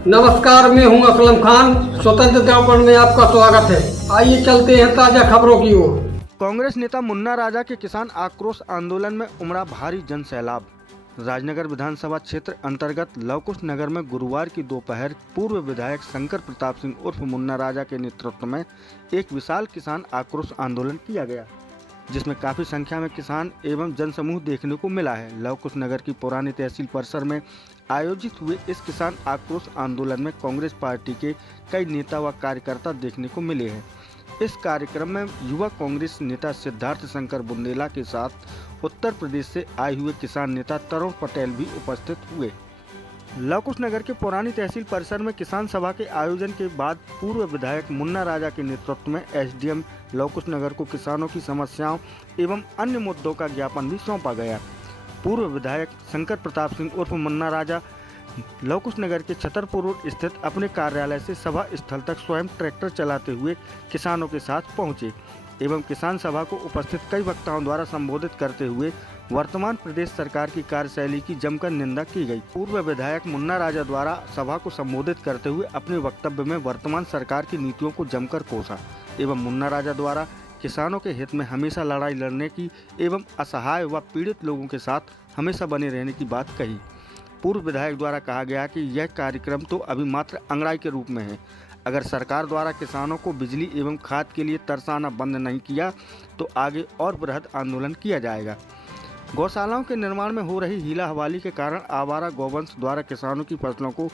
नमस्कार, मैं हूं असलम खान। स्वतंत्र दर्पण में आपका स्वागत है। आइए चलते हैं ताजा खबरों की ओर। कांग्रेस नेता मुन्ना राजा के किसान आक्रोश आंदोलन में उमड़ा भारी जन सैलाब। राजनगर विधानसभा क्षेत्र अंतर्गत लवकुश नगर में गुरुवार की दोपहर पूर्व विधायक शंकर प्रताप सिंह उर्फ मुन्ना राजा के नेतृत्व में एक विशाल किसान आक्रोश आंदोलन किया गया, जिसमें काफी संख्या में किसान एवं जनसमूह देखने को मिला है। लवकुश नगर की पुरानी तहसील परिसर में आयोजित हुए इस किसान आक्रोश आंदोलन में कांग्रेस पार्टी के कई नेता व कार्यकर्ता देखने को मिले हैं। इस कार्यक्रम में युवा कांग्रेस नेता सिद्धार्थ शंकर बुंदेला के साथ उत्तर प्रदेश से आए हुए किसान नेता तरुण पटेल भी उपस्थित हुए। लवकुश नगर के पुरानी तहसील परिसर में किसान सभा के आयोजन के बाद पूर्व विधायक मुन्ना राजा के नेतृत्व में एसडीएम लवकुश नगर को किसानों की समस्याओं एवं अन्य मुद्दों का ज्ञापन भी सौंपा गया। पूर्व विधायक शंकर प्रताप सिंह उर्फ मुन्ना राजा लवकुश नगर के छतरपुर रोड स्थित अपने कार्यालय से सभा स्थल तक स्वयं ट्रैक्टर चलाते हुए किसानों के साथ पहुंचे एवं किसान सभा को उपस्थित कई वक्ताओं द्वारा संबोधित करते हुए वर्तमान प्रदेश सरकार की कार्यशैली की जमकर निंदा की गई। पूर्व विधायक मुन्ना राजा द्वारा सभा को संबोधित करते हुए अपने वक्तव्य में वर्तमान सरकार की नीतियों को जमकर कोसा एवं मुन्ना राजा द्वारा किसानों के हित में हमेशा लड़ाई लड़ने की एवं असहाय व पीड़ित लोगों के साथ हमेशा बने रहने की बात कही। पूर्व विधायक द्वारा कहा गया कि यह कार्यक्रम तो अभी मात्र अंगड़ाई के रूप में है। अगर सरकार द्वारा किसानों को बिजली एवं खाद के लिए तरसाना बंद नहीं किया तो आगे और बृहद आंदोलन किया जाएगा। गौशालाओं के निर्माण में हो रही हीला हवाली के कारण आवारा गौवंश द्वारा किसानों की फसलों को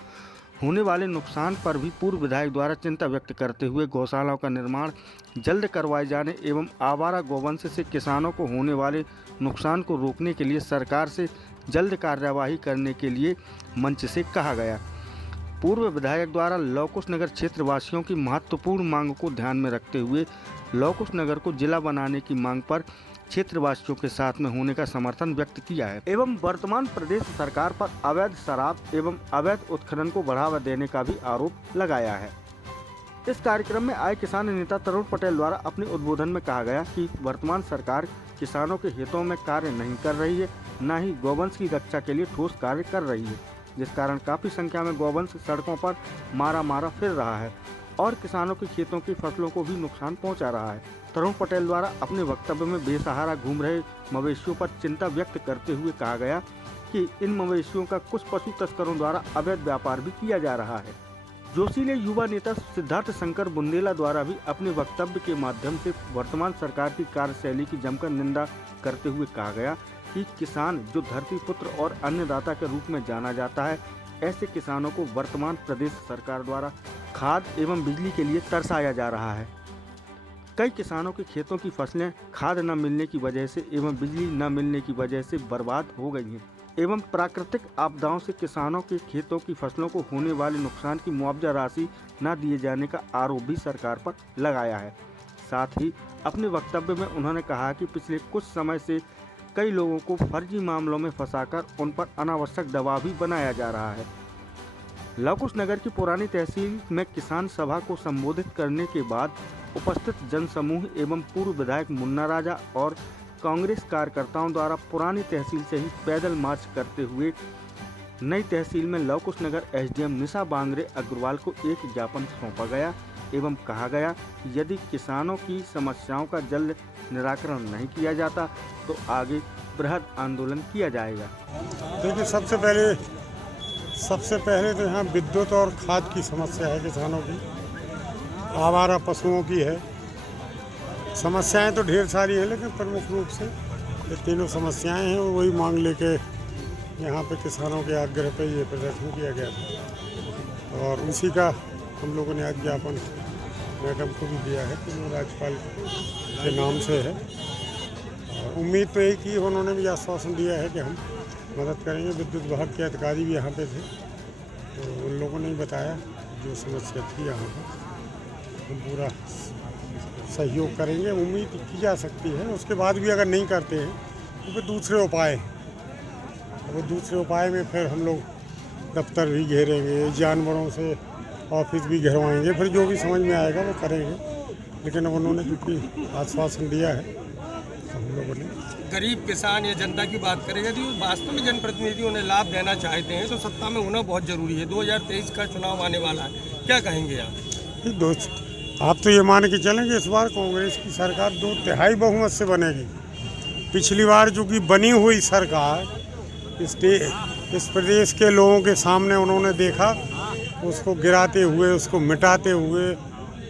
होने वाले नुकसान पर भी पूर्व विधायक द्वारा चिंता व्यक्त करते हुए गौशालाओं का निर्माण जल्द करवाए जाने एवं आवारा गौवंश से किसानों को होने वाले नुकसान को रोकने के लिए सरकार से जल्द कार्यवाही करने के लिए मंच से कहा गया। पूर्व विधायक द्वारा लवकुश नगर क्षेत्रवासियों की महत्वपूर्ण मांग को ध्यान में रखते हुए लवकुश नगर को जिला बनाने की मांग पर क्षेत्रवासियों के साथ में होने का समर्थन व्यक्त किया है एवं वर्तमान प्रदेश सरकार पर अवैध शराब एवं अवैध उत्खनन को बढ़ावा देने का भी आरोप लगाया है। इस कार्यक्रम में आए किसान नेता तरुण पटेल द्वारा अपने उद्बोधन में कहा गया कि वर्तमान सरकार किसानों के हितों में कार्य नहीं कर रही है, न ही गौवंश की रक्षा के लिए ठोस कार्य कर रही है, जिस कारण काफी संख्या में गौवंश सड़कों पर मारा फिर रहा है और किसानों के खेतों की फसलों को भी नुकसान पहुंचा रहा है। तरुण पटेल द्वारा अपने वक्तव्य में बेसहारा घूम रहे मवेशियों पर चिंता व्यक्त करते हुए कहा गया कि इन मवेशियों का कुछ पशु तस्करों द्वारा अवैध व्यापार भी किया जा रहा है। जोशीले युवा नेता सिद्धार्थ शंकर बुंदेला द्वारा भी अपने वक्तव्य के माध्यम से वर्तमान सरकार की कार्यशैली की जमकर निंदा करते हुए कहा गया कि किसान जो धरती पुत्र और अन्नदाता के रूप में जाना जाता है, ऐसे किसानों को वर्तमान प्रदेश सरकार द्वारा खाद एवं बिजली के लिए तरसाया जा रहा है। कई किसानों के खेतों की फसलें खाद न मिलने की वजह से एवं बिजली न मिलने की वजह से बर्बाद हो गई हैं एवं प्राकृतिक आपदाओं से किसानों के खेतों की फसलों को होने वाले नुकसान की मुआवजा राशि न दिए जाने का आरोप भी सरकार पर लगाया है। साथ ही अपने वक्तव्य में उन्होंने कहा कि पिछले कुछ समय से कई लोगों को फर्जी मामलों में फंसाकर उन पर अनावश्यक दबाव भी बनाया जा रहा है। लवकुश नगर की पुरानी तहसील में किसान सभा को संबोधित करने के बाद उपस्थित जनसमूह एवं पूर्व विधायक मुन्ना राजा और कांग्रेस कार्यकर्ताओं द्वारा पुरानी तहसील से ही पैदल मार्च करते हुए नई तहसील में लवकुश नगर एसडीएम निशा बांगरे अग्रवाल को एक ज्ञापन सौंपा गया एवं कहा गया कि यदि किसानों की समस्याओं का जल्द निराकरण नहीं किया जाता तो आगे बृहद आंदोलन किया जाएगा। देखिए, सबसे पहले तो यहाँ विद्युत और खाद की समस्या है किसानों की, आवारा पशुओं की है। समस्याएं तो ढेर सारी हैं, लेकिन प्रमुख रूप से ये तीनों समस्याएं हैं। वही मांग लेके यहाँ पे किसानों के आग्रह पे ये प्रदर्शन किया गया था और उसी का हम लोगों ने आज ज्ञापन मैडम को भी दिया है कि वो राज्यपाल के नाम से है। और उम्मीद तो यही की, उन्होंने भी आश्वासन दिया है कि हम मदद करेंगे। विद्युत विभाग के अधिकारी भी यहाँ पे थे, तो उन लोगों ने बताया जो समस्या थी यहाँ पर हम पूरा सहयोग करेंगे। उम्मीद की जा सकती है। उसके बाद भी अगर नहीं करते हैं तो फिर दूसरे उपाय, वो दूसरे उपाय में फिर हम लोग दफ्तर भी घेरेंगे, जानवरों से ऑफिस भी घेरवाएंगे, फिर जो भी समझ में आएगा वो करेंगे। लेकिन अब उन्होंने चूँकि आश्वासन दिया है तो हम लोगों ने गरीब किसान या जनता की बात करें, यदि वास्तव में जनप्रतिनिधि उन्हें लाभ देना चाहते हैं तो सत्ता में होना बहुत जरूरी है। 2023 का चुनाव आने वाला है, क्या कहेंगे आप? दोस्त आप तो ये मान के चलेंगे इस बार कांग्रेस की सरकार 2/3 बहुमत से बनेगी। पिछली बार जो कि बनी हुई सरकार इस प्रदेश के लोगों के सामने उन्होंने देखा, उसको गिराते हुए, उसको मिटाते हुए,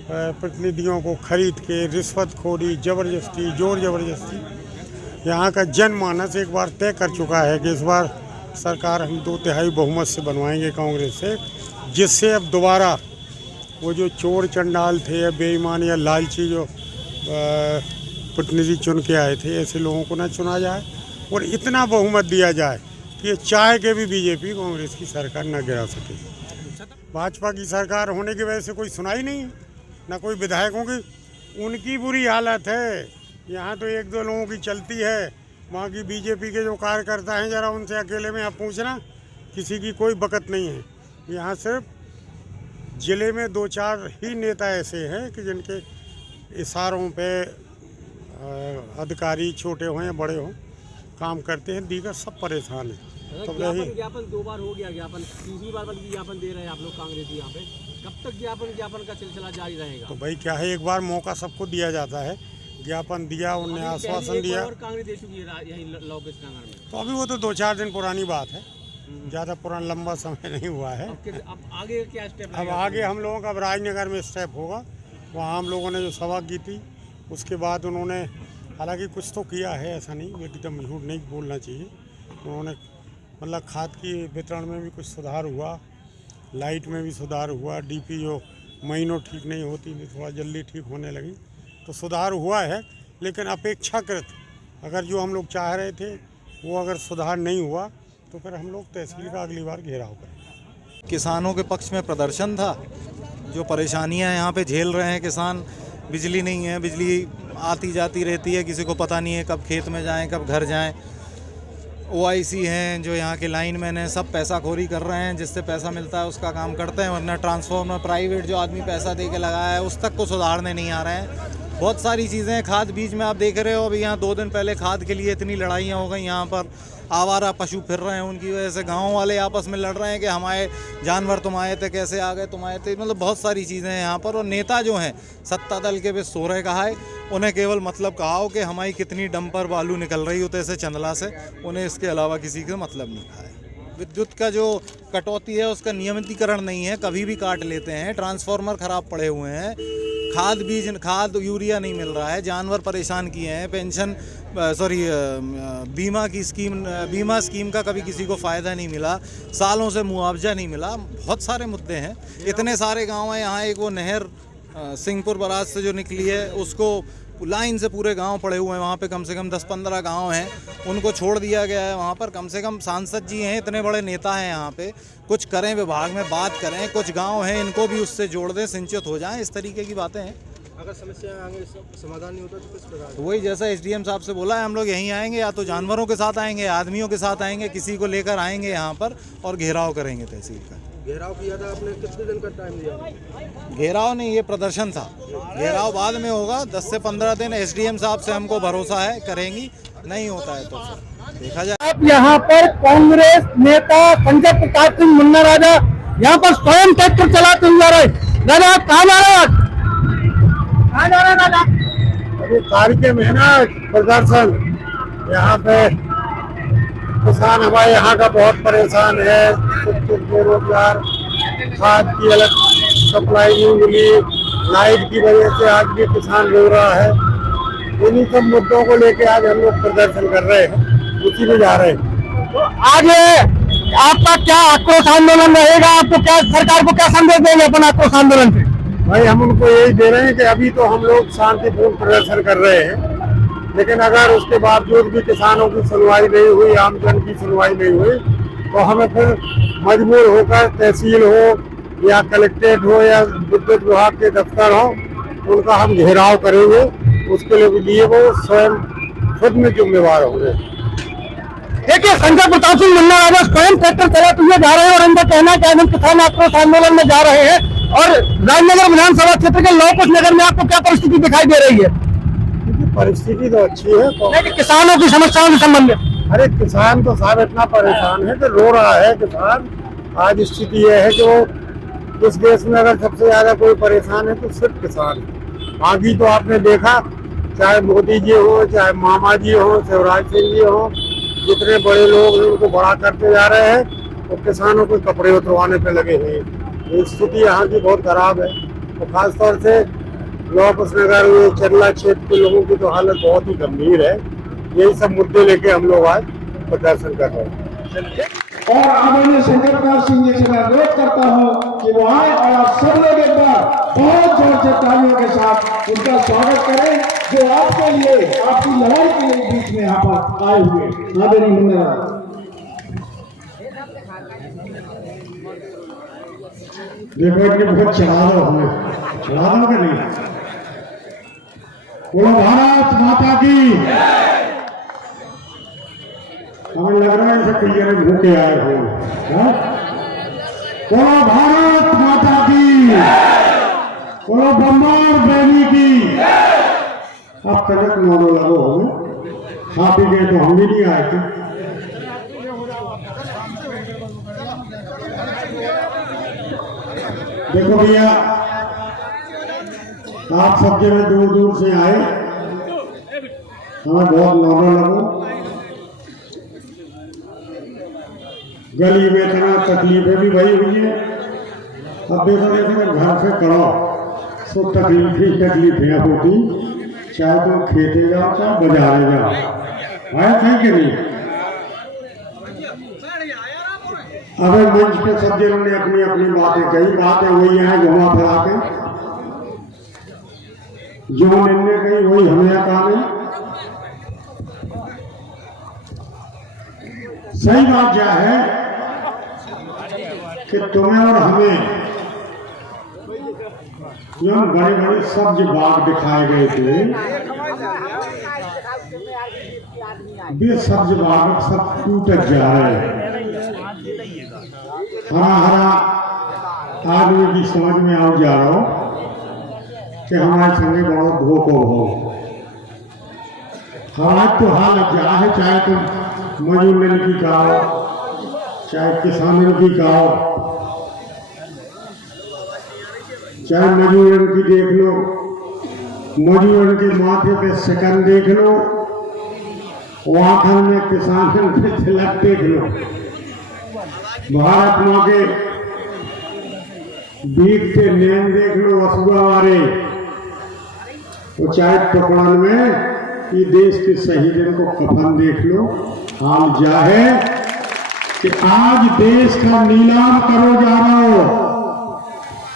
प्रतिनिधियों को खरीद के रिश्वतखोरी, ज़बरदस्ती, जोर ज़बरदस्ती, यहाँ का जनमानस एक बार तय कर चुका है कि इस बार सरकार हम 2/3 बहुमत से बनवाएंगे कांग्रेस से, जिससे अब दोबारा वो जो चोर चंडाल थे या बेईमान या लालची जो प्रतिनिधि चुन के आए थे, ऐसे लोगों को ना चुना जाए और इतना बहुमत दिया जाए कि ये चाहे के भी बीजेपी कांग्रेस की सरकार न गिरा सके। भाजपा की सरकार होने की वजह से कोई सुनाई नहीं है, ना कोई विधायकों की, उनकी बुरी हालत है। यहाँ तो 1-2 लोगों की चलती है, वहाँ की बीजेपी के जो कार्यकर्ता हैं जरा उनसे अकेले में आप पूछना, किसी की कोई बकत नहीं है। यहाँ सिर्फ ज़िले में 2-4 ही नेता ऐसे हैं कि जिनके इशारों पे अधिकारी छोटे हों या बड़े हों काम करते हैं, दीगर सब परेशान हैं। तो ज्ञापन 2 बार हो गया, ज्ञापन तीसरी बार बल्कि ज्ञापन दे रहे हैं आप लोग कांग्रेसी यहाँ पे, कब तक ज्ञापन का सिलसिला जारी रहेगा? तो भाई क्या है, एक बार मौका सबको दिया जाता है, ज्ञापन दिया, उन्हें आश्वासन दिया, और कांग्रेस दे चुकी है यही लौकिस नगर में। तो अभी वो तो 2-4 दिन पुरानी बात है, ज़्यादा पुराना लंबा समय नहीं हुआ है। अब आगे क्या स्टेप? अब आगे हम लोगों का राजनगर में स्टेप होगा, वहाँ हम लोगों ने जो सभा की थी उसके बाद उन्होंने हालांकि कुछ तो किया है, ऐसा नहीं एकदम झूठ नहीं बोलना चाहिए। उन्होंने मतलब खाद की वितरण में भी कुछ सुधार हुआ, लाइट में भी सुधार हुआ, डीपी जो महीनों ठीक नहीं होती थी थोड़ा जल्दी ठीक होने लगी, तो सुधार हुआ है। लेकिन अपेक्षाकृत अगर जो हम लोग चाह रहे थे वो अगर सुधार नहीं हुआ तो फिर हम लोग तहसील का अगली बार घेराव करेंगे। किसानों के पक्ष में प्रदर्शन था, जो परेशानियां यहाँ पे झेल रहे हैं किसान, बिजली नहीं है, बिजली आती जाती रहती है, किसी को पता नहीं है कब खेत में जाएं कब घर जाएं। OIC हैं जो यहाँ के लाइनमैन हैं, सब पैसाखोरी कर रहे हैं, जिससे पैसा मिलता है उसका काम करते हैं, वरना ट्रांसफार्मर प्राइवेट जो आदमी पैसा दे के लगाया है उस तक को सुधारने नहीं आ रहे हैं। बहुत सारी चीज़ें हैं, खाद बीज में आप देख रहे हो, अभी यहाँ 2 दिन पहले खाद के लिए इतनी लड़ाइयाँ हो गई, यहाँ पर आवारा पशु फिर रहे हैं, उनकी वजह से गाँव वाले आपस में लड़ रहे हैं कि हमारे जानवर तुम आए थे, कैसे आ गए, तुम आए थे, मतलब बहुत सारी चीज़ें हैं यहाँ पर। और नेता जो हैं सत्ता दल के भी सोरे कहा है, उन्हें केवल मतलब कहा हो कि हमारी कितनी डंपर बालू निकल रही होते से चंदला से, उन्हें इसके अलावा किसी का मतलब नहीं कहा है। विद्युत का जो कटौती है उसका नियमितीकरण नहीं है, कभी भी काट लेते हैं, ट्रांसफार्मर ख़राब पड़े हुए हैं, खाद यूरिया नहीं मिल रहा है, जानवर परेशान किए हैं, पेंशन बीमा स्कीम का कभी किसी को फ़ायदा नहीं मिला, सालों से मुआवजा नहीं मिला, बहुत सारे मुद्दे हैं। इतने सारे गांव हैं यहाँ, एक वो नहर सिंहपुर बराज से जो निकली है उसको लाइन से पूरे गांव पड़े हुए हैं, वहाँ पे कम से कम 10-15 गांव हैं, उनको छोड़ दिया गया है। वहाँ पर कम से कम सांसद जी हैं, इतने बड़े नेता हैं, यहाँ पे कुछ करें, विभाग में बात करें, कुछ गांव हैं इनको भी उससे जोड़ दें, सिंचित हो जाएं, इस तरीके की बातें हैं। अगर समस्या आगे समाधान नहीं होता तो किस प्रकार? वही जैसा SDM साहब से बोला है, हम लोग यहीं आएंगे, या तो जानवरों के साथ आएंगे, आदमियों के साथ आएंगे, किसी को लेकर आएंगे यहाँ पर और घेराव करेंगे तहसील का। घेराव किया था आपने, कितने दिन का टाइम दिया? घेराव नहीं, ये प्रदर्शन था, घेराव बाद में होगा, 10 से 15 दिन। SDM साहब से हमको भरोसा है करेंगी, नहीं होता है तो फिर देखा जाए। अब यहाँ पर कांग्रेस नेता संजय प्रताप सिंह मुन्ना राजा यहाँ पर स्वयं ट्रैक्टर चलाते हुए जा रहे। दादा कहाँ जा रहे हैं? कहाँ जा रहे हैं दादा? अभी कार्यक्रम है ना प्रदर्शन, यहाँ पे किसान हमारे यहाँ का बहुत परेशान है, बेरोजगार, खाद की अलग सप्लाई नहीं मिली, लाइट की वजह से आज भी किसान रो रहा है। इन्हीं सब मुद्दों को लेके आज हम लोग प्रदर्शन कर रहे हैं, उसी में जा रहे हैं। तो आगे आपका क्या आक्रोश आंदोलन रहेगा? आपको क्या, सरकार को क्या संदेश देंगे अपन आक्रोश आंदोलन से? भाई हम उनको यही दे रहे हैं कि अभी तो हम लोग शांतिपूर्ण प्रदर्शन कर रहे हैं, लेकिन अगर उसके बावजूद भी किसानों की सुनवाई नहीं हुई, आम जन की सुनवाई नहीं हुई, तो हमें फिर मजबूर होकर तहसील हो या कलेक्ट्रेट हो या विद्युत विभाग के दफ्तर हो, उनका हम घेराव करेंगे। उसके लिए वो स्वयं खुद में जिम्मेवार होंगे। देखिए, संजय प्रताप सिंह मुन्ना राजा स्वयं ट्रैक्टर चलाते हुए जा रहे हैं और इनका कहना है कि हम किसान आक्रोश आंदोलन में जा रहे हैं। और राजनगर विधानसभा क्षेत्र के लौकुश नगर में आपको क्या परिस्थिति दिखाई दे रही है? परिस्थिति तो अच्छी है। लेकिन किसानों की समस्याओं के संबंध में अरे किसान तो साहब इतना परेशान है कि रो रहा है किसान। आज स्थिति यह है कि वो इस देश में अगर सबसे ज्यादा कोई परेशान है तो सिर्फ किसान है। बाकी तो आपने देखा, चाहे मोदी जी हो, चाहे मामा जी हो, शिवराज सिंह जी हो, जितने बड़े लोग हैं उनको बड़ा करते जा रहे हैं, तो किसानों को कपड़े उतरवाने पे लगे हैं। स्थिति यहाँ की बहुत खराब है। तो खासतौर से लौकुश नगर, ये चरला क्षेत्र के लोगों की तो हालत बहुत ही गंभीर है। यही सब मुद्दे लेके हम लोग आज प्रदर्शन कर रहे हैं। और आदरणीय शंकर प्रताप सिंह जी से मैं अनुरोध करता हूं कि वो आए और आप सब लोग एक बार बहुत जोर से तालियों के साथ उनका स्वागत करें, जो आपके लिए, आपकी लड़ाई के लिए बीच में यहाँ पर आए हुए। आदरणीय मुन्ना देखो, इनके बहुत चढ़ा दो, हमें चढ़ा दो कि नहीं? बोलो भारत माता की। हमें लग रहा है जैसे कोई जगह भूखे आए हो। बोलो भारत माता की, बोलो बम्बार बेनी की। अब तक मोनो लगो हमें, खा पी गए तो हम भी नहीं आए थे। देखो भैया, आप सब जगह दूर दूर से आए, हमें बहुत मोनो लगो। गली में इतना तकलीफें भी भई हुई है। अब देखो घर से करो तो तकलीफें होती, चाहे तुम खेते जाओ चाहे बाजारे जाओ, है सही कि नहीं? अबे मंच पे सब जनों ने अपनी अपनी बातें कही, बातें वही है घुमा फिरा के, जो इनने कही वही हमें कहा। सही बात क्या है कि तुम्हें और हमें जो बड़े बड़े सब्ज बाग दिखाए गए थे, वे सब्ज बाग सब टूट जा रहे हैं। हरा हरा आदमी की समझ में आ जा रहा हो कि हमारे संगे बड़ो धोखो हो। हमारा तो हाल क्या है, चाहे तुम मजदूर की कहो, चाहे किसानों की कहो, चाहे मजदूरों की देख लो, मजदूरों के माथे पे शिकन देख लो, आखिर में किसानों के तिलक देख लो। भारत माँ के बीतते नैन देख लो, असूआ वाले, तो चाहे पकड़न में कि देश के शहीदों को कफन देख लो। हाल क्या है कि आज देश का नीलाम करो जा रहा हो,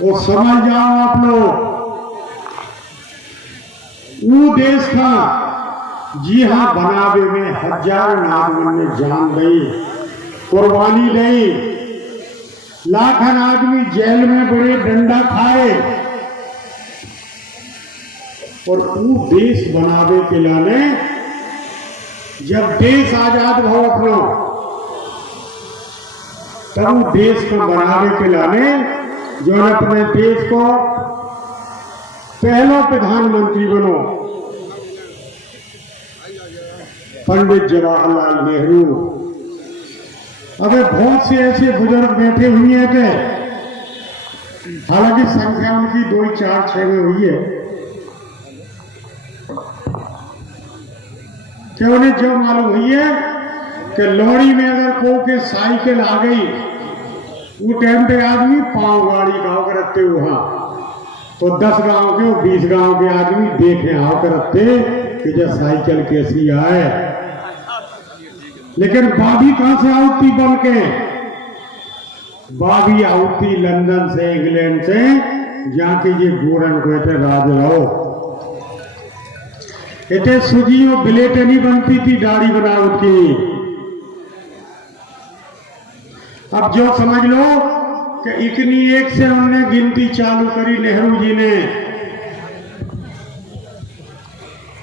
वो समझ जाओ आप लोग। वो देश का, जी हाँ, बनावे में हजारों आदमी ने जान दी, कुर्बानी दी, लाखन आदमी जेल में बड़े डंडा खाए, और वो देश बनावे के लाने जब देश आजाद हो अपना, तब वो देश को बनावे के लाने जो अपने देश को पहला प्रधानमंत्री बनो, पंडित जवाहरलाल नेहरू। अबे बहुत से ऐसे बुजुर्ग बैठे हुए हैं कि हालांकि संख्या उनकी 2, 4, 6 में हुई है, कि उन्हें जो मालूम हुई है कि लोहड़ी में अगर को के साइकिल आ गई, वो टाइम पे आदमी पांव गाड़ी गाँव करते वहां, तो 10 गांव के 20 गांव के आदमी देखे आओ करते कि जब साइकिल कैसी आए। लेकिन बाबी कहां से आउती बन के? बाबी आउती लंदन से, इंग्लैंड से, जहां के ये गोरन को राज रहो। इतने सूजी और ब्लेट नहीं बनती थी दाढ़ी बनावट की। अब जो समझ लो कि इतनी एक से उन्होंने गिनती चालू करी नेहरू जी ने,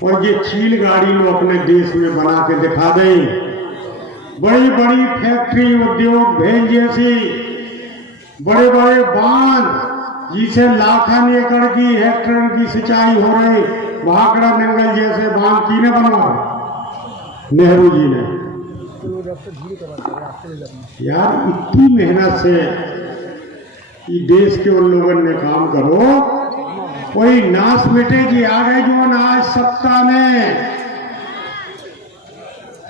और ये चील गाड़ी लो अपने देश में बना के दिखा दें। बड़ी बड़ी फैक्ट्री, उद्योग, भेल जैसी बड़े बड़े बांध, जिसे लाखों एकड़ की, हेक्टेयर की सिंचाई हो रही, भाखड़ा नंगल जैसे बांध किने बनवाए? नेहरू जी ने। यार इतनी मेहनत से ये देश के उन लोगों ने काम करो, कोई नाश बेटे जी आ गए जो आज सत्ता में,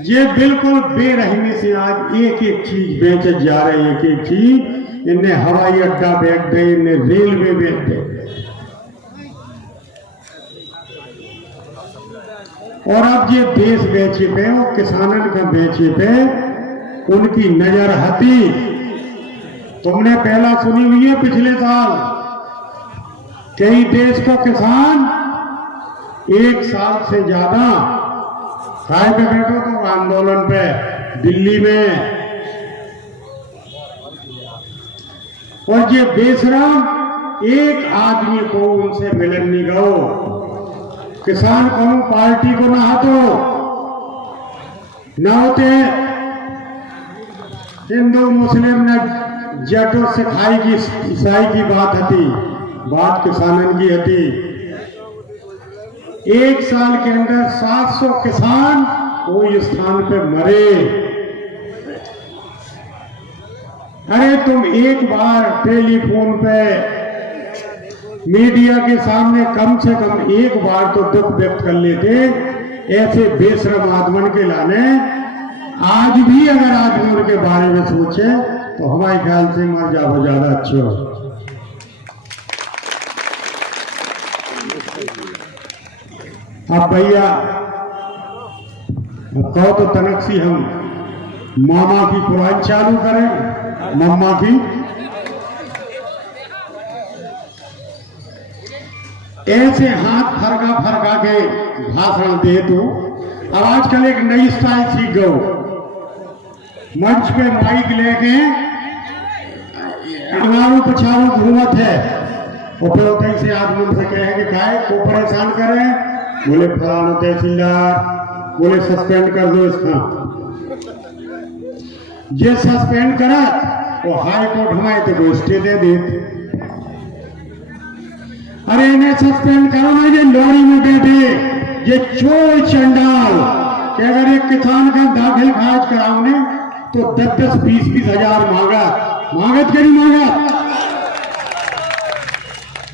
ये बिल्कुल बेरहमी से आज एक एक चीज बेचे जा रहे, एक एक चीज। इन्हें हवाई अड्डा बेच दे, इन्हें रेलवे बेच दे, और अब ये देश बेचे पे और किसानों का बेचे पे उनकी नजर हटी। तुमने पहला सुनी हुई है पिछले साल कई देश को किसान एक साल से ज्यादा काय पे बैठो तो आंदोलन पे दिल्ली में, और ये बेशरम एक आदमी को उनसे मिलन नहीं गो। किसान को पार्टी को ना हाथो न होते, हिंदू मुस्लिम ने जटो सिखाई की ईसाई की बात हती, बात किसानन की हती। एक साल के अंदर 700 किसान कोई स्थान पे मरे। अरे तुम एक बार टेलीफोन पे मीडिया के सामने कम से कम एक बार तो दुख व्यक्त कर लेते। ऐसे बेशरम आदमन के लाने आज भी अगर आदमी उनके बारे में सोचे तो हमारे ख्याल से मर जाओ ज्यादा अच्छे हो। अब भैया कहो तो तनकसी हम मामा की पुरानी चालू करें, मम्मा की। ऐसे हाथ फरका फरका के भाषण दे दो। अब आजकल एक नई स्टाइल सीख गो, मंच पे माइक लेके अनारू पछारू घूमत है, और फिर कैसे आदमी से कहे कि काय को परेशान करे, बोले फलाना तहसीलदार बोले सस्पेंड कर दो इसका। जे सस्पेंड करा वो हाई कोर्ट हमारे तो वो स्टे दे देते। अरे इन्हें सस्पेंड करो ना, ये लॉरी में बैठे ये चोर चंडाल कि अगर एक किसान का दाखिल खारिज कराओ ने तो 10-10, 20-20 हजार मांगत करी मांगत,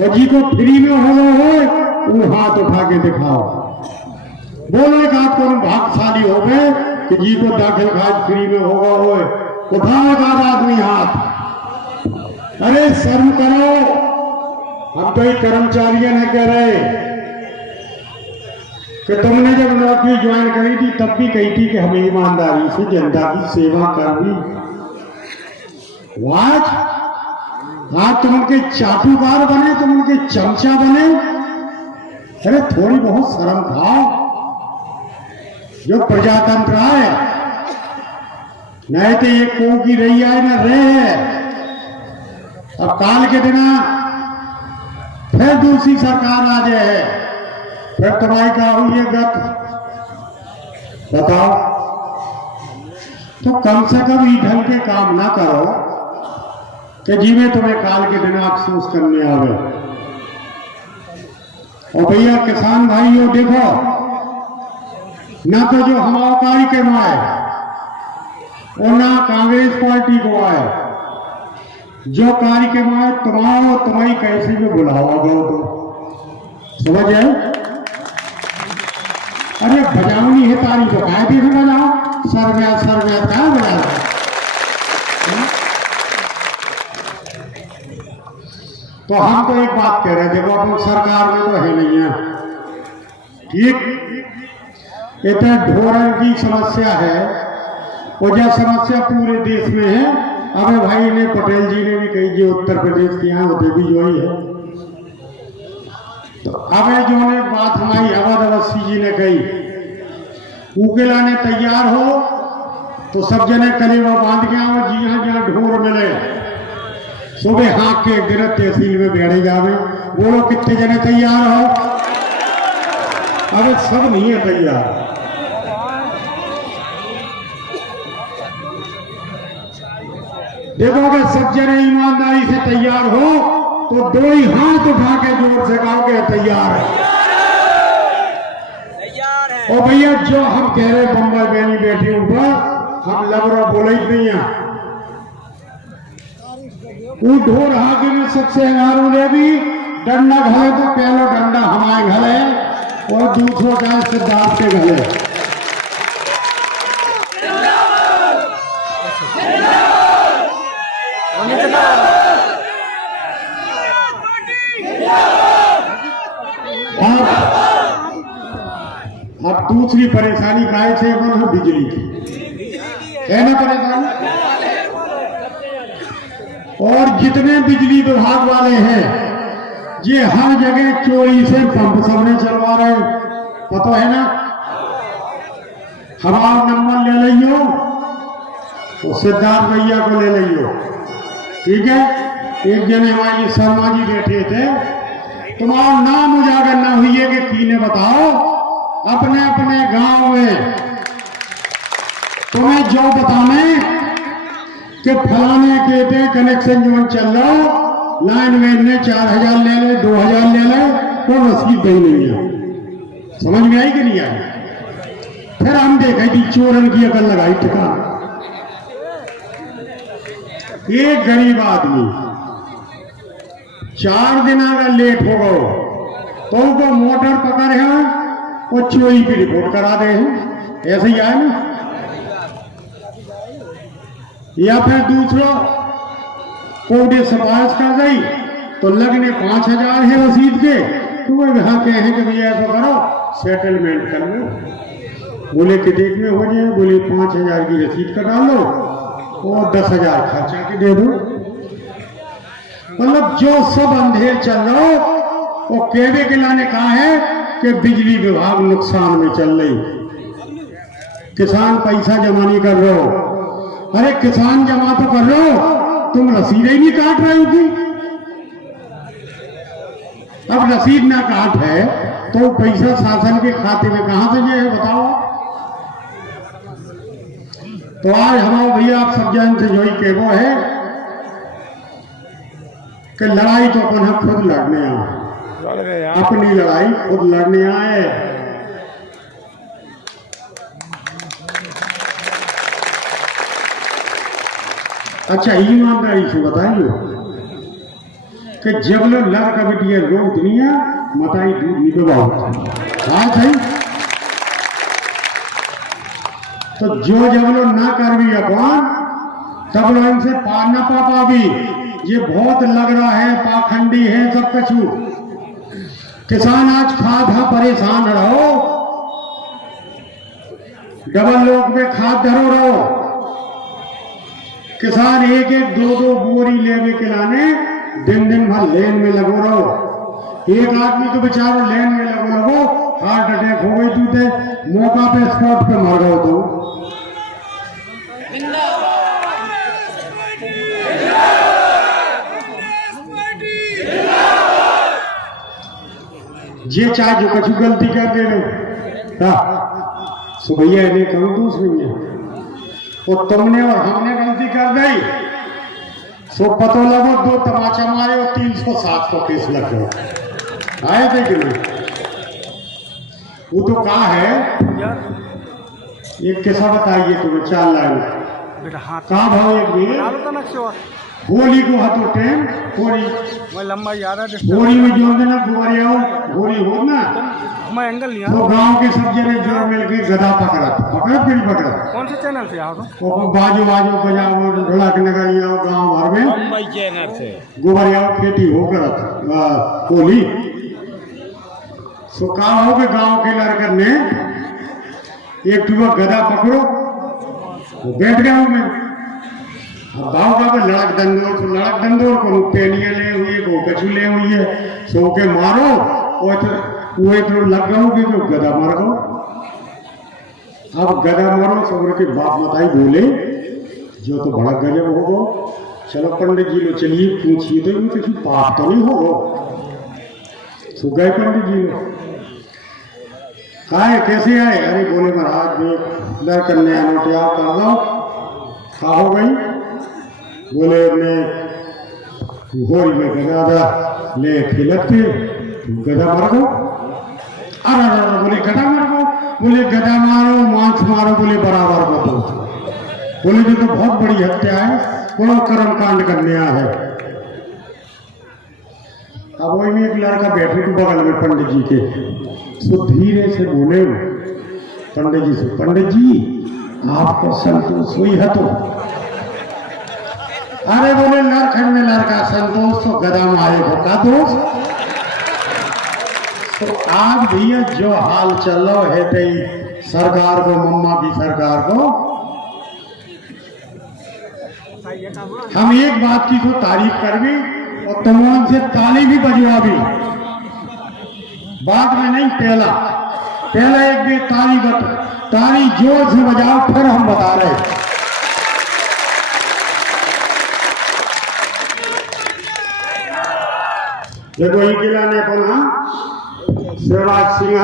और जी को फ्री में हो वो हाथ उठा के दिखाओ। बोलो एक हाथ को भाग्यशाली हो गए कि जी को दाखिल खारिज फ्री में होगा हो, उठाओ एक आदमी हाथ। अरे शर्म करो। हम तो एक कर्मचारियों ने कह रहे कि तुमने जब नौकरी ज्वाइन करी थी तब भी कही थी कि हमें ईमानदारी से जनता की सेवा करनी। आज तुम उनके चाटुकार बने, तुम उनके चमचा बने। अरे थोड़ी बहुत शर्म खाओ। जो प्रजातंत्र है नहीं तो ये को की रही है न रहे। अब काल के दिन फिर दूसरी सरकार आ जाए, फिर तुम्हारी क्या हुई है गत बताओ। तो कम से कम ये ढंग के काम ना करो कि जिन्हें तुम्हें काल के दिन अफसोस करने आवे। और भैया किसान भाइयों देखो, ना तो जो हमारा कार्य के आए और ना कांग्रेस पार्टी को आए, जो कार्यक्रम है तुम्हारी कैसे भी बुलावा गो तो समझ है। अरे बजावनी है तारी तो काय देख बजाओ, सर में क्या बजा रहा। तो हम तो एक बात कह रहे हैं, देखो अपन सरकार में तो है नहीं है, ठीक। इतना ढोरण की समस्या है, और यह समस्या पूरे देश में है। अबे भाई ने पटेल जी ने भी कही जो उत्तर प्रदेश के यहाँ होते भी जो ही है। तो अबे जो ने बात हमारी अवध अवस्थी जी ने कही, उकेला ने तैयार हो तो सब जने कलेवा बांध के आओ, जी हाँ जहाँ ढोर मिले सुबह हाँक के एक दिन तहसील में बैठे जावे। बोलो कितने जने तैयार हो? अबे सब नहीं है तैयार। देखो अगर सब जने ईमानदारी से तैयार हो तो दो ही हाथ उठा के जोर से कहोगे तैयार है। और भैया जो हम कह रहे बम्बई बहनी बैठी ऊपर हम लबरा बोले ही नहीं है वो ढोर हाथी में सबसे हंगारों ने भी डंडा घले तो पहला डंडा हमारे घले और दूसरों का सिद्धार्थ के घले। अब दूसरी परेशानी काय से है बिजली की है ना परेशानी। और जितने बिजली विभाग वाले हैं ये हर जगह चोरी से पंप सबने चलवा रहे पता है ना। हमारा नंबर ले लियो तो सिद्धार्थ भैया को ले लियो ठीक है। एक जने हमारी शर्मा जी बैठे थे तुम्हारा नाम उजागर ना हुई है कि कीने बताओ अपने अपने गांव में तुम्हें जो बताने कि फलाने के कनेक्शन जो चल रहा लाइन में ने 4000 ले ले 2000 ले ले कोई रसीद नहीं है। समझ में आई कि नहीं आई। फिर हम देखे कि चोरन की अकल लगाई ठिकाना। एक गरीब आदमी 4 दिन अगर लेट हो गए तो वो मोटर पकड़ है और चोरी की रिपोर्ट करा दे हैं ऐसे ही आए ना। या फिर दूसरों को सिफारिश कर गई तो लगने 5000 है रसीद के तो वो यहाँ के हैं कि भैया ऐसा करो सेटलमेंट कर लो। बोले कि देख में हो जाए बोले 5000 की रसीद कटा लो और 10,000 खर्चा के दे दो। मतलब जो सब अंधेर चल रहा वो कहने के लाने कहा है कि बिजली विभाग नुकसान में चल रही। किसान पैसा जमा नहीं कर रहे हो। अरे किसान जमा तो कर रहे हो तुम रसीद ही नहीं काट रहे हो थी। अब रसीद ना काट है तो पैसा शासन के खाते में कहां से ये है बताओ। तो आज हमारे भैया आप सब जन से जो ही कहो है कि लड़ाई तो अपन हम खुद लड़ने आए अपनी लड़ाई खुद लड़ने आए। अच्छा ईमानदारी से बताइए कि जब लोग लड़ कबड्डी रोक दुनिया मताई दूध निकलवाओ हाँ सही। तो जो जब लोग ना कर भी अपन तब लोग इनसे पार ना पा भी ये बहुत लग रहा है पाखंडी है सब कछु। किसान आज खाद परेशान रहो डबल लोग में खाद धरो रहो। किसान एक एक दो दो बोरी लेने के लाने दिन दिन भर लेन में लगो रहो। एक आदमी तो बेचारो लेन में लगो हार्ट अटैक हो गई दूते मौका पे स्पॉट पे मर गए तो। ये चाहे जो कछु गलती कर दे रहे सो भैया इन्हें कहूँ तो उसमें और तुमने और हमने गलती कर दी सो पतो लगो 2 तमाचा मारे और 307 को केस लग गया आए थे कि नहीं। वो तो कहा है एक कैसा बताइए तुम्हें 4 लाइन कहा भाव एक भी होली को हाथों टेम होली लंबा यारा होली में जो देना गुवारिया होली हो ना मैं एंगल नहीं वो गांव के सब जने जोड़ मिल के गधा पकड़ा पकड़ा कौन से चैनल से आओ वो बाजू बजाओ ढोलक नगरिया गांव भर में मुंबई चैनल से गुवारिया खेती हो कर होली सो कहा हो के गांव के लड़कर ने एक टूबा गधा पकड़ो वो बैठ गया में गाँव का लड़क दंदोर को पेनिया ले हुई है को कछु ले हुई है सो के मारो वो तो लग गया कि तो गधा मार गो। अब गधा मारो सब के बाप मताई बोले जो तो बड़ा गजब हो गो चलो पंडित जी लो चलिए पूछिए तो इनमें किसी पाप तो नहीं हो गो। सो गए पंडित जी लो कहा कैसे आए अरे बोले महाराज देख लड़ करने नोटिया कर दो कहा हो गई बोले अपने होली में गधा ले खिलते गधा मार दो। अरे बोले गधा मार दो बोले गदा मारो मांस मारो, बोले बराबर को दोष। बोले ये तो बहुत बड़ी हत्या है, बड़ा कर्म कांड करने आया है। अब वही में एक लड़का बैठे थे बगल में पंडित जी के, सो धीरे से बोले पंडित जी से, पंडित जी आपको संतोष हुई है? तो अरे बोले लड़खंड में लड़का संतोष तो गदा मारे को का दोष। तो आज भैया जो हाल चल रहा है तई सरकार को, मम्मा की सरकार को, हम एक बात की तो तारीफ कर भी और तमाम से ताली भी बजवा भी, बाद में नहीं, पहला एक भी ताली जोर से बजाओ, फिर हम बता रहे। देखो ये किला ने पुनः शिवराज सिंह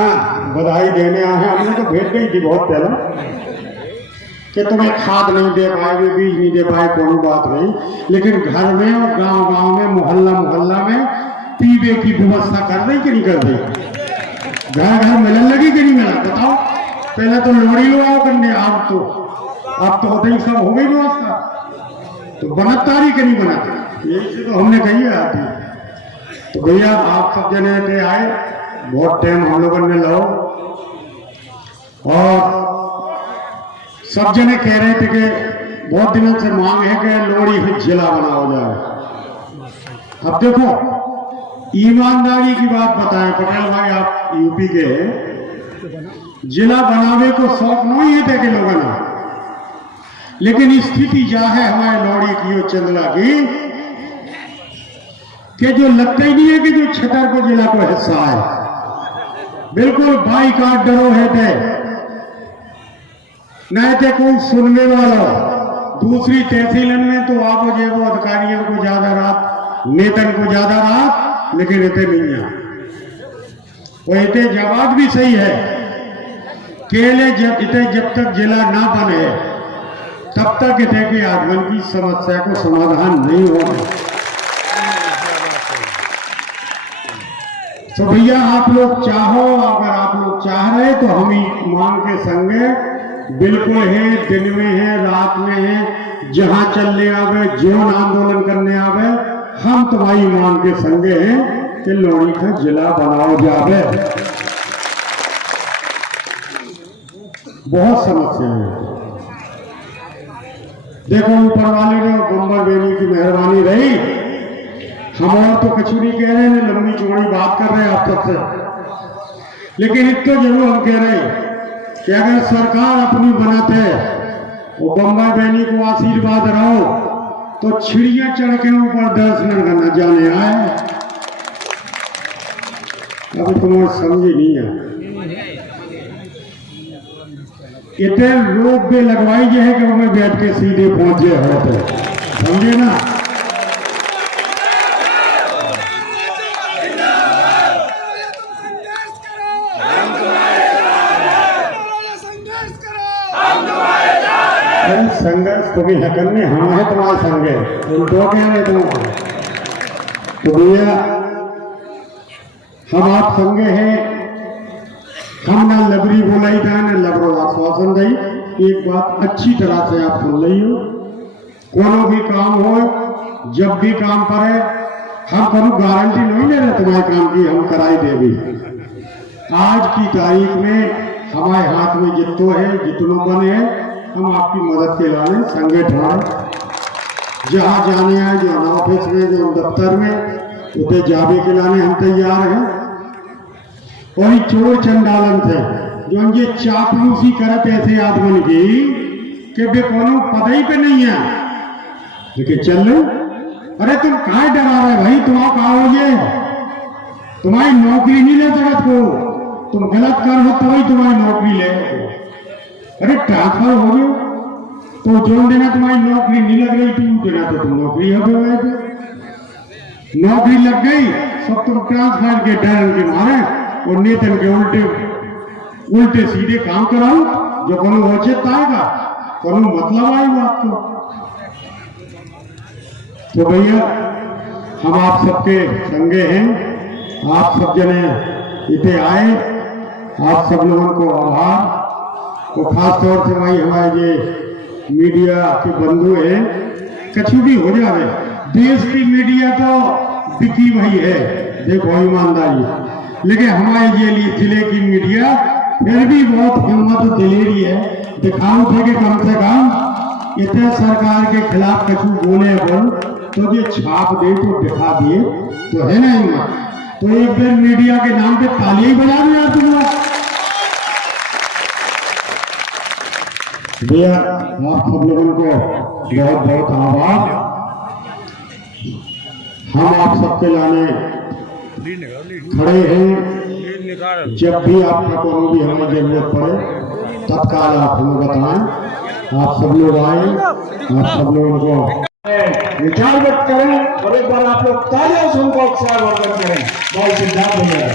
बधाई देने आए हैं। हमने तो भेज गई थी बहुत पहले कि तुम्हें खाद नहीं दे पाए, बीज नहीं दे पाए, कोई बात नहीं, लेकिन घर में और गांव में, मोहल्ला में पीने की व्यवस्था कर रही कि नहीं कर रही? घर मिलने लगी कि नहीं मिला? बताओ। पहले तो लोड़ी लो आओ करने, अब तो होते ही सब हो गई व्यवस्था। तो बनाता रही कि नहीं बनाता? यही से तो हमने कही आती। तो भैया आप सब जने थे आए, बहुत टाइम हम लोगों ने लो, और सब जने कह रहे थे कि बहुत दिनों से मांग है कि लोहड़ी जिला बनाया जाए। अब देखो ईमानदारी की बात बताएं पटेल भाई, आप यूपी के, जिला बनावे को शौक नहीं है थे लोगों ने, लेकिन स्थिति जा है हमारे लोहड़ी की और चंदला की कि जो लगता ही नहीं है कि जो छतरपुर जिला को हिस्सा है। बिल्कुल बाईकाट डरो है थे, नहीं थे कोई सुनने वाला। दूसरी तहसील में तो आपको जो वो अधिकारियों को ज्यादा रात, नेतन को ज्यादा रात, लेकिन इतने नहीं है। वो इतने जवाब भी सही है, केले जब तक जिला ना बने तब तक इतने के आगमन की समस्या को समाधान नहीं होगा। तो भैया आप लोग चाहो, अगर आप लोग चाह रहे तो हम ही मांग के संगे बिल्कुल है, दिन में है, रात में है, जहां चलने आवे, जोन आंदोलन करने आवे, हम तुम्हारी मांग के संगे हैं कि लोहड़ी का जिला बनाओ जावे। बहुत समस्याएं हैं। देखो ऊपर वाले ने बम्बर बेनी की मेहरबानी रही, हम और तो कचूरी कह रहे हैं, लंबी चौड़ी बात कर रहे हैं आप सबसे, लेकिन इतना जरूर हम कह रहे हैं कि अगर सरकार अपनी बनाते वो बम्बई बहनी को आशीर्वाद रहो तो चिड़िया चढ़ के ऊपर दर्शन करना जाने आए। अब तुम्हें समझी नहीं है, इतने रोक पे लगवाई जो है कि उनमें बैठ के सीधे पहुंचे होते, समझे ना। संघर्ष तुम्हें है करने, हम है तुम्हारे संगे, उनको क्या है तुमको। तो भैया हम आप संगे हैं, हम ना लबरी बोलाई था ना लबरो आश्वासन दी। एक बात अच्छी तरह से आप सुन ली हो, कोनो भी काम हो, जब भी काम पड़े, हम कोनो गारंटी नहीं ले रहे तुम्हारे काम की, हम कराई देवी। आज की तारीख में हमारे हाथ में जितो है, जितनों बने हैं, हम आपकी मदद के लाने संगे ठाए, जहाँ जाने आए, जो ऑफिस में, जो दफ्तर में, उसे जावे के लाने हम तैयार हैं। और चोर चंडालन थे जो ये चापलूसी करत ऐसे आदमी की कि वे कोनो पदई पे नहीं है, लेकिन चल लो। अरे तुम कहा डरा रहे भाई, तुम कहा हो ये, तुम्हारी नौकरी नहीं ले सकत को, तुम गलत कर हो तो ही तुम्हारी नौकरी ले। अरे ट्रांसफर हो गयो तो जो देना तुम्हारी नौकरी नहीं लग रही थी, देना तो तुम नौकरी हो गए थे, नौकरी लग गई, सब तुम ट्रांसफर के डर के मारे और नेतन के उल्टे सीधे काम कराओ, जो कोनो औचित्य आएगा, कोनो मतलब आएगा आपको। तो भैया हम आप सबके संगे हैं, आप सब जने इतने आए, आप सब लोगों को आभार। तो खास तौर से भाई हमारे ये मीडिया के बंधु हैं, कछु भी हो जाए देश की मीडिया तो बिकी भाई है, देखो ईमानदारी, लेकिन हमारे ये जिले की मीडिया फिर भी बहुत हिम्मत दिलेरी है, दिखाऊ थे कि कम से कम इतने सरकार के खिलाफ कछु बोले बोल तो ये छाप दे तो दिखा दिए तो है ना हिम्मत। तो एक दिन मीडिया के नाम पे ताली ही बजा दिया तुम भैया। आप सब लोगों को बहुत बहुत आभार। हम आप सबके लाने खड़े हैं, जब भी आपका कोई भी हमें जरूरत पड़े तत्काल आप हमें बताएं। आप सब लोग आए, आप सब लोगों को विचार व्यक्त करें और एक बार आप लोग तालियों से उनको उत्साह वर्धन करें। बहुत सिद्धांत भैया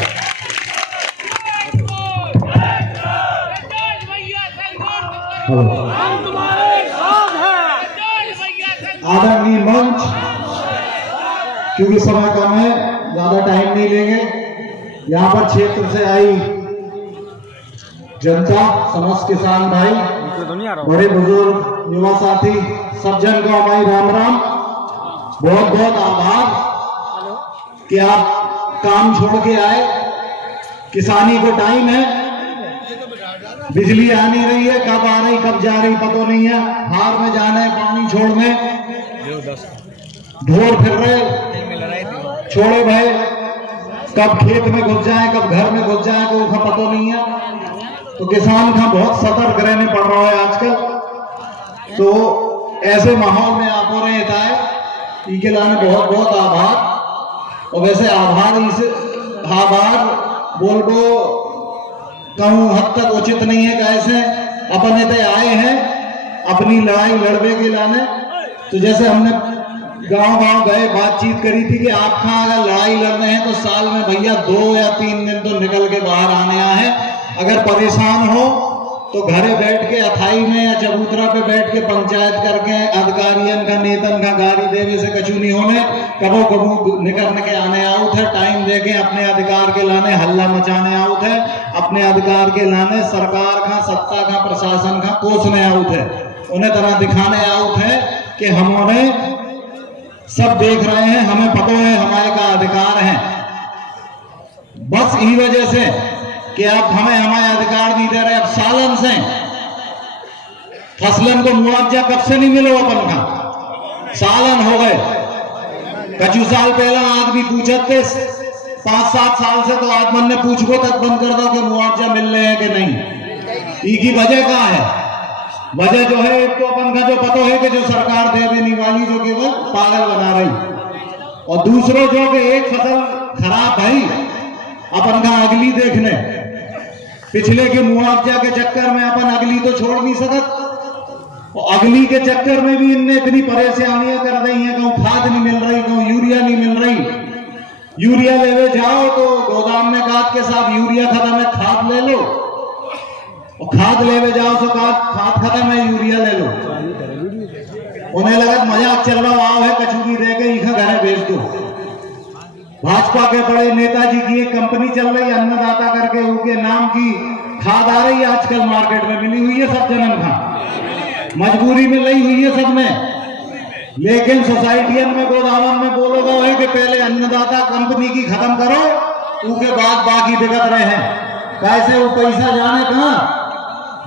आदरणीय मंच, क्योंकि समय कम है, ज्यादा टाइम नहीं लेंगे। यहाँ पर क्षेत्र से आई जनता, समस्त किसान भाई, बड़े बुजुर्ग, युवा साथी, सब जन को हमारी राम राम। बहुत बहुत आभार कि आप काम छोड़ के आए। किसानी को टाइम है, बिजली आ नहीं रही है, कब आ रही कब जा रही पता नहीं है। हार में जाना है पानी छोड़ने, ढोर फिर रहे, छोड़े भाई, कब खेत में घुस जाए कब घर में घुस जाए तो उसका पता नहीं है। तो किसान का बहुत सतर्क रहने पड़ रहा है आजकल। तो ऐसे माहौल में आप हो रहे है, इनके लाने बहुत बहुत आभार। और वैसे आभार बोलबो कहूँ हद तक उचित नहीं है, कैसे अपन इतने आए हैं अपनी लड़ाई लड़ने के लाने। तो जैसे हमने गांव गए बातचीत करी थी कि आपका अगर लड़ाई लड़ने हैं तो साल में भैया 2 या 3 दिन तो निकल के बाहर आने हैं। अगर परेशान हो तो घरे बैठ के अथाई में या चबूतरा पे बैठ के पंचायत करके अधिकारियों का नेतन का गाड़ी देवे से कछु नहीं होने। कबो कबो निकल के आने आउट है, टाइम दे के अपने अधिकार के लाने हल्ला मचाने आउट है, अपने अधिकार के लाने सरकार का सत्ता का प्रशासन का कोसने आउट है, उन्हें तरह दिखाने आउट है कि हमारे सब देख रहे हैं, हमें पता है हमारे का अधिकार है। बस इसी वजह से कि आप हमें हमारे अधिकार नहीं दे रहे। अब सालन से फसलन को मुआवजा कब से नहीं मिलो अपन का, सालन हो गए। कछु साल पहला आदमी पूछते 5-7 साल से तो आदमन ने पूछो तक बंद कर दो कि मुआवजा मिल रहे हैं कि नहीं। ई की वजह क्या है? वजह जो है एक तो अपन का जो पता है कि जो सरकार दे देने वाली जो केवल पागल बना रही, और दूसरों जो कि एक फसल खराब भाई अपन का अगली देखने, पिछले के मुआवजा के चक्कर में अपन अगली तो छोड़ नहीं सकत, और अगली के चक्कर में भी इनने इतनी परेशानियां कर रही हैं। कहूँ खाद नहीं मिल रही, कहूँ यूरिया नहीं मिल रही। यूरिया लेवे जाओ तो गोदाम में काट के साथ यूरिया खत्म है, खाद ले लो, और खाद लेवे जाओ तो खाद खत्म है, यूरिया ले लो। उन्हें लगा मजाक चल रहा आओ है कछु भी दे के इखा घरे भेज दो। भाजपा के बड़े नेताजी की एक कंपनी चल रही है अन्नदाता करके, उनके नाम की खाद आ रही है आजकल मार्केट में, मिली हुई है सब जनन का, मजबूरी में ली हुई है सबने। लेकिन सोसाइटियन में गोदामन में बोलोगा है कि पहले अन्नदाता कंपनी की खत्म करो, उसके बाद बाकी दिक्कत रहे हैं। कैसे वो पैसा जाने कहां?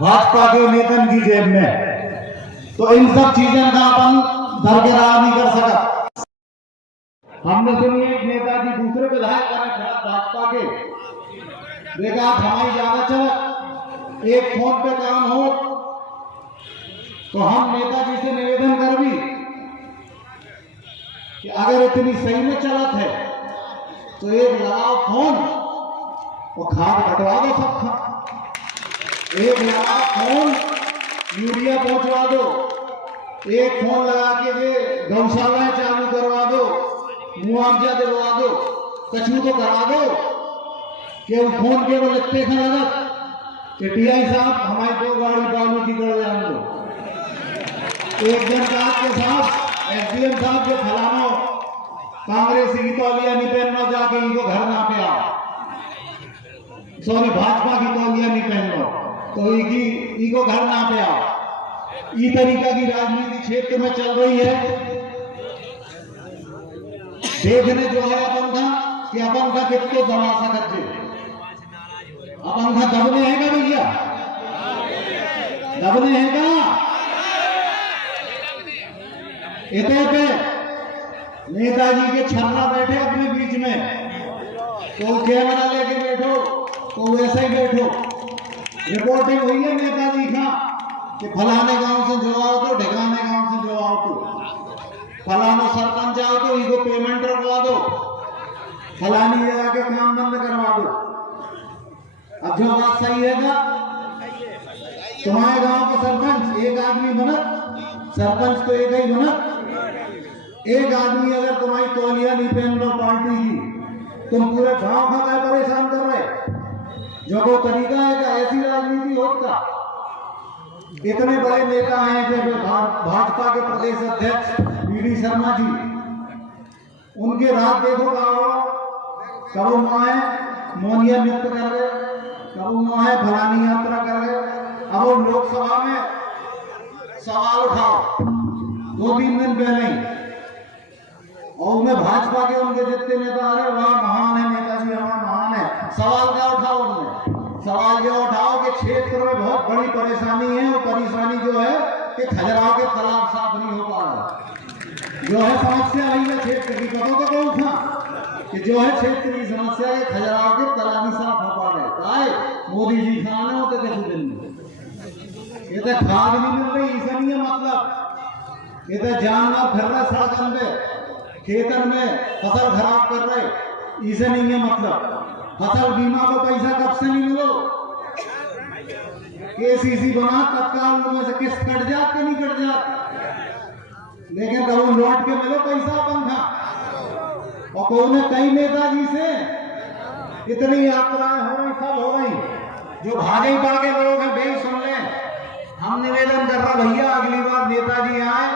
भाजपा के नेतन की जेब में। तो इन सब चीजों का अपन दरकिरार नहीं कर सका। हमने सुनी एक नेताजी दूसरे विधायक भाजपा के, देखा हमारी ज्यादा चलत, एक फोन पे काम हो तो हम नेताजी से निवेदन कर भी कि अगर इतनी सही में चलत है तो एक लगाओ फोन और खाद कटवा दो सब, एक लगाओ फोन यूरिया पहुंचवा दो, एक फोन लगा के गौशालाएं चालू करवा दो, मुआवजा दिलवा दो, कछु तो करा दो। कि फोन केवल इतने का लगत कि टीआई साहब हमारी 2 गाड़ी बालू की कर जान दो, एक जन के साथ एसडीएम साहब के फलाना कांग्रेस की तौलिया नहीं पहनना जाके इनको घर ना पे आओ। सॉरी भाजपा की तौलिया नहीं पहन लो तो ईगो घर ना पे आओ। ई तरीका की राजनीति क्षेत्र में चल रही है। देखने जो है अपन का कि अपन का कितने दबा सकते, अपन का दबने है का भैया, दबने है का इतने पे नेताजी के छर्रा बैठे अपने बीच में, तो कैमरा लेके बैठो तो वैसे ही बैठो। रिपोर्टिंग हुई है नेताजी का कि फलाने गांव से जो आओ तो ढिकाने गांव से जो आओ तो फलाना सरपंच आओ तो इनको पेमेंट रखवा दो, फलानी जगह के काम बंद करवा दो। अब जो बात सही है ना, तुम्हारे गांव का सरपंच एक आदमी बनत, सरपंच तो एक ही बनत। एक आदमी अगर तुम्हारी तौलिया नहीं पहन रहा पार्टी की, तुम पूरे गांव का क्या परेशान कर रहे? जो वो तरीका है कि ऐसी राजनीति होता। इतने बड़े नेता हैं जैसे भाजपा के प्रदेश अध्यक्ष वी.डी. शर्मा जी, उनके रात देखो कब वहां है मोनिया नृत्य कर गए, कब वहां है फलानी यात्रा कर गए। अब वो लोकसभा में सवाल उठाओ 2-3 दिन पहले, और उनमें भाजपा के उनके जितने नेता आ रहे वहां महान है नेताजी, हमारा महान है। सवाल क्या उठाओ उनने? सवाल ये उठाओ कि क्षेत्र में बहुत बड़ी परेशानी है, और परेशानी जो है कि खजुराहो के तालाब साफ नहीं हो पा रहा। जो है समस्या आई है क्षेत्र की, पता तो कौन था कि जो है क्षेत्र की समस्या है खजुराहो के तालाब ही साफ हो पा रहे। मोदी जी खाने होते थे दिन में, ये तो खाद नहीं मिल रही, इसे नहीं है मतलब। ये तो जानवर फिर रहे सड़क पे, खेतन में फसल खराब कर रहे, इसे नहीं है मतलब। फसल बीमा को पैसा कब से नहीं मिलो, केसीसी बना तत्काल में से किस्त कट जात के नहीं कट जात, लेकिन कब लौट के मिलो पैसा अपन था। और कौन कई नेताजी से इतनी यात्राएं हो रही, सब हो रही, जो भागे भागे लोग हैं वे सुन ले। हम निवेदन कर रहा भैया अगली बार नेताजी आए,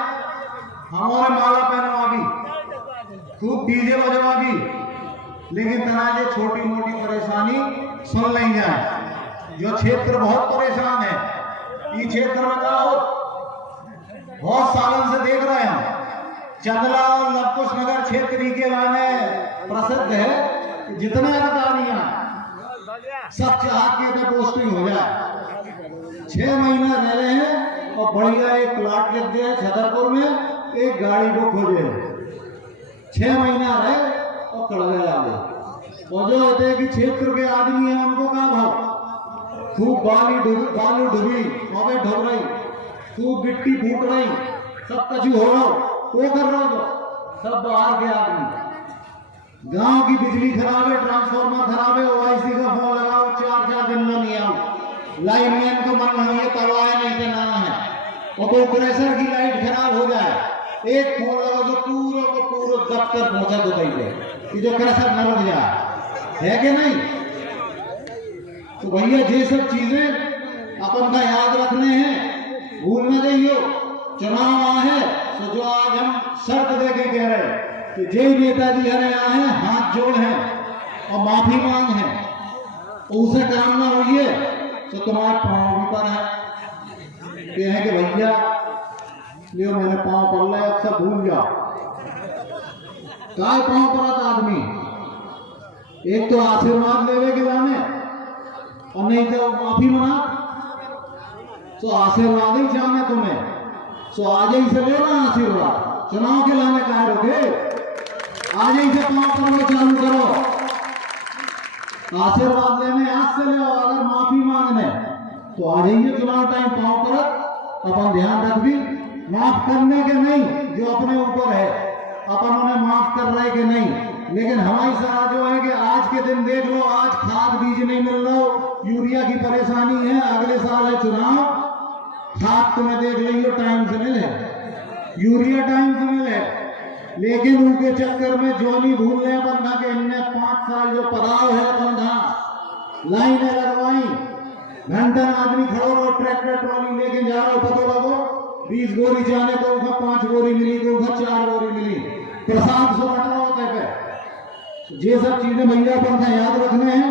हमारे माला पहनवा भी, खूब डीजे बजवा भी, लेकिन तनाजे छोटी मोटी परेशानी सुन नहीं जाए। जो क्षेत्र बहुत परेशान है, ये क्षेत्र में क्या हो बहुत सालों से देख रहे हैं। चंदला और लवकुश नगर क्षेत्र के लाने प्रसिद्ध है, जितने अधिकारियां सब चाहते हैं पोस्टिंग हो जाए। 6 महीना रह रहे हैं और बढ़िया एक प्लाट लिख दिया छतरपुर में, एक गाड़ी को खोजे 6 महीना रहे और कड़वे डाले। और जो होते हैं कि क्षेत्र के आदमी हैं उनको क्या भाव, खूब बालू डूबी हमें ढो रही, खूब मिट्टी फूट रही, सब कछु हो रहा वो कर रहा हो, सब बाहर के आदमी। गांव की बिजली खराब है, ट्रांसफार्मर खराब है, OIC का फोन लगाओ 4-4 दिन में नहीं आओ। लाइनमैन को मन नहीं है, करवाए नहीं देना है, और तो प्रेशर की लाइट खराब हो जाए, एक फोन लगाओ जो पूरा को पूरा दफ्तर पहुंचा दो कि जो प्रेशर न रुक जाए, है कि नहीं? तो भैया ये सब चीजें अपन का याद रखने हैं, भूल न जाइयो। चुनाव है तो जो आज हम शर्त दे के कह रहे कि जय नेताजी हरे आए हैं, हाथ जोड़ है और माफी मांग है, तो उसे काम ना हुई तो तुम्हारे पाँव भी पर है कि भैया लियो मैंने पाँव पड़ रहा है, अब सब भूल जाओ। काय पाँव पड़ा आदमी, एक तो आशीर्वाद लेवे के लाने और नहीं तो माफी मांगा, तो आशीर्वाद ही जाने तुम्हें, तो आज ही से लो ना आशीर्वाद। चुनाव के लाने कहा रोके, आज ही से पाँव पड़ना चालू करो, आशीर्वाद लेने आज से ले। अगर माफी मांगने तो आ जाइए चुनाव टाइम पाँव पर। अपन ध्यान रख भी माफ करने के नहीं, जो अपने ऊपर है अपन उन्हें माफ कर रहे कि नहीं। लेकिन हमारी सलाह जो है कि आज के दिन देख लो, आज खाद बीज नहीं मिल रहा, यूरिया की परेशानी है, अगले साल है चुनाव, खाद तुम्हें देख लो टाइम से मिले, यूरिया टाइम से मिले, लेकिन उनके चक्कर में जो नहीं भूल रहे बंधा के इनने 5 साल जो पड़ाव है बंधा लाइनें लगवाई, घंटा आदमी खड़ो रहो, ट्रैक्टर ट्रॉली लेके जा रहा हो, पता लगो 20 गोरी जाने तो 5 गोरी मिली, तो 4 गोरी मिली, प्रसाद से बटा होता है। ये सब चीजें भैया अपन का याद रखने हैं।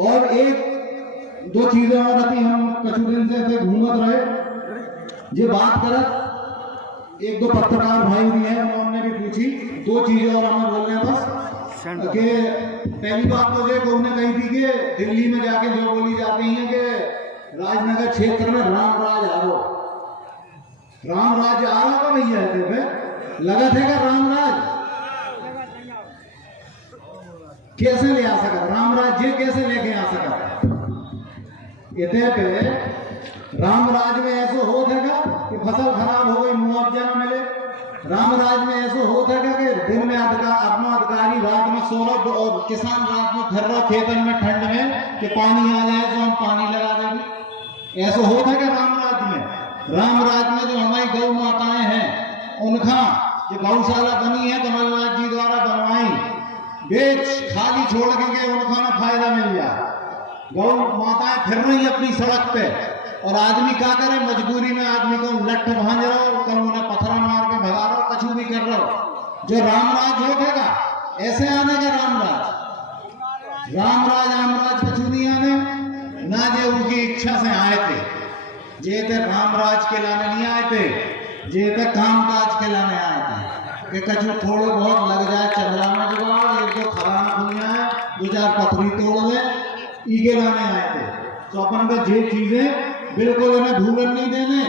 और एक दो चीजें और थी, हम कछु दिन से घूमत रहे जे बात करत, एक दो पत्रकार भाई भी हैं, उन्होंने भी पूछी। दो चीजें और हमें बोल रहे हैं बस कि पहली बात तो जो उन्होंने कही थी कि दिल्ली में जाके जो बोली जाती है कि राजनगर क्षेत्र में राम राज आ रहा, राम राज आ रहा का भैया है लगा थे का राम राज कैसे ले आ सका, राम राज्य कैसे लेके आ सका। इतने पे राम राज में ऐसा हो था कि फसल खराब हो गई मुआवजा न मिले, राम राज में ऐसा हो था कि दिन में अपना अधिकारी रात में सो रहा और किसान रात में फिर रहा खेतन में ठंड में कि पानी आ जाए तो हम पानी लगा देंगे। ऐसा होता है राम राज में। राम राज में जो हमारी गौ माताएं हैं उनका जो गौशाला बनी है कमलनाथ जी द्वारा बनवाई, बेच खाली छोड़ के उनका ना फायदा मिल जाए। गौ माताएं फिर रही अपनी सड़क पे और आदमी क्या करे, मजबूरी में आदमी को लठ भांज रहा हो, कल उन्हें पत्थर मार के भगा रहा हो, कछु भी कर रहा हो। जो रामराज होगा ऐसे आने का रामराज, रामराज कछु नहीं आने ना, जो उनकी इच्छा से आए थे, जे थे रामराज के लाने नहीं आए थे, जे थे काम काज के लाने आए थे कि कछु थोड़े बहुत लग जाए चंद्रा में जुगाड़, एक दो खराना खुलिया है, दो चार पथरी तोड़ दे, ईगे लाने आए थे। तो अपन को ये चीजें बिल्कुल इन्हें भूलन नहीं देने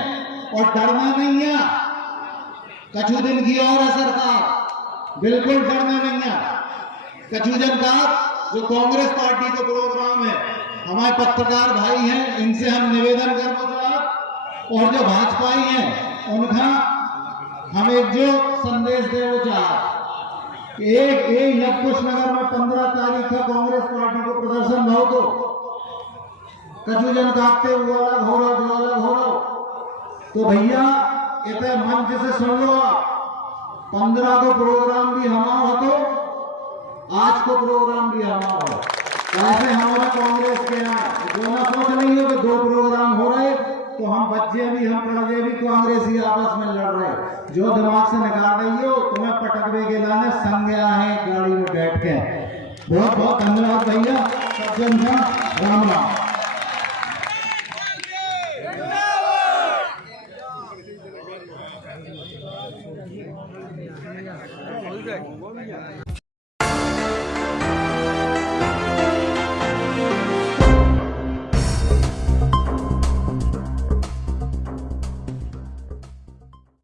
और डरना नहीं है। कछु दिन की और है सरकार, बिल्कुल डरना नहीं है। कछु दिन का जो कांग्रेस पार्टी का प्रोग्राम है, हमारे पत्रकार भाई हैं, इनसे हम निवेदन कर और जो भाजपाई हैं उनका हम एक जो संदेश दे वो चाह एक लवकुश नगर में 15 तारीख का कांग्रेस पार्टी को प्रदर्शन भाव तो कछु जन काटते वो अलग हो रहा, जो अलग हो रहा, तो भैया इतने मंच से सुन लो, 15 को प्रोग्राम भी हमारा हो तो आज को प्रोग्राम भी हमारा हो। कैसे हमारा कांग्रेस के यहाँ जो ना सोच नहीं हो कि 2 प्रोग्राम हो रहे तो हम बच्चे भी हम पढ़े भी कांग्रेसी आपस में लड़ रहे, जो दिमाग से निकाल रही हो तुम्हें पटकवे के लाने संग आए गाड़ी में बैठ के। बहुत बहुत धन्यवाद भैया, सब जन राम राम।